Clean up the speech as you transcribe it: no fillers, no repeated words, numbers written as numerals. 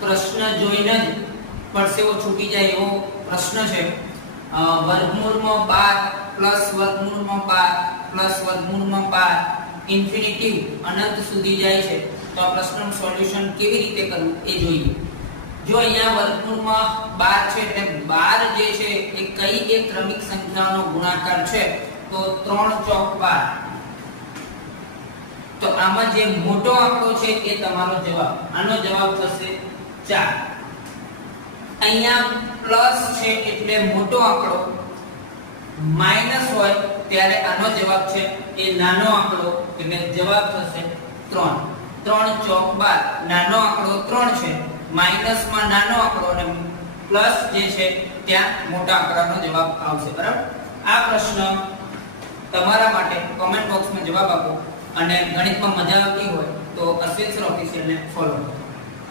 પ્રશ્ન જોઈને જ પરસેવો છૂટી જાય એવો પ્રશ્ન છે. વર્ગમૂળમાં 12 પ્લસ વર્ગમૂળમાં 12 પ્લસ વર્ગમૂળમાં 12 ઇન્ફિનિટી અનંત સુધી જાય છે. તો આ પ્રશ્નનું સોલ્યુશન કેવી રીતે કરવું એ જોઈએ. જો અહીંયા વર્ગમૂળમાં 12 છે એટલે 12 જે છે એ કઈ એક ક્રમિક સંખ્યાનો ગુણાકાર છે તો 3 ચોક 12. તો આમાં જે મોટો આંકડો છે એ તમારો જવાબ. આનો જવાબ થશે 4. અહીંયા પ્લસ છે એટલે મોટો આંકડો, માઈનસ હોય ત્યારે આનો જવાબ છે એ નાનો આંકડો એટલે જવાબ થશે 3. 3 ચોક 12. નાનો આંકડો 3 છે, માઈનસ માં નાનો આંકડો અને પ્લસ જે છે ત્યાં મોટા આંકડાનો જવાબ આવશે. બરાબર. આ પ્રશ્ન તમારા માટે કોમેન્ટ બોક્સમાં જવાબ આપો અને ગણિતમાં મજા આવતી હોય તો અશ્વિન સર ઓફિશિયલને ફોલો કરો.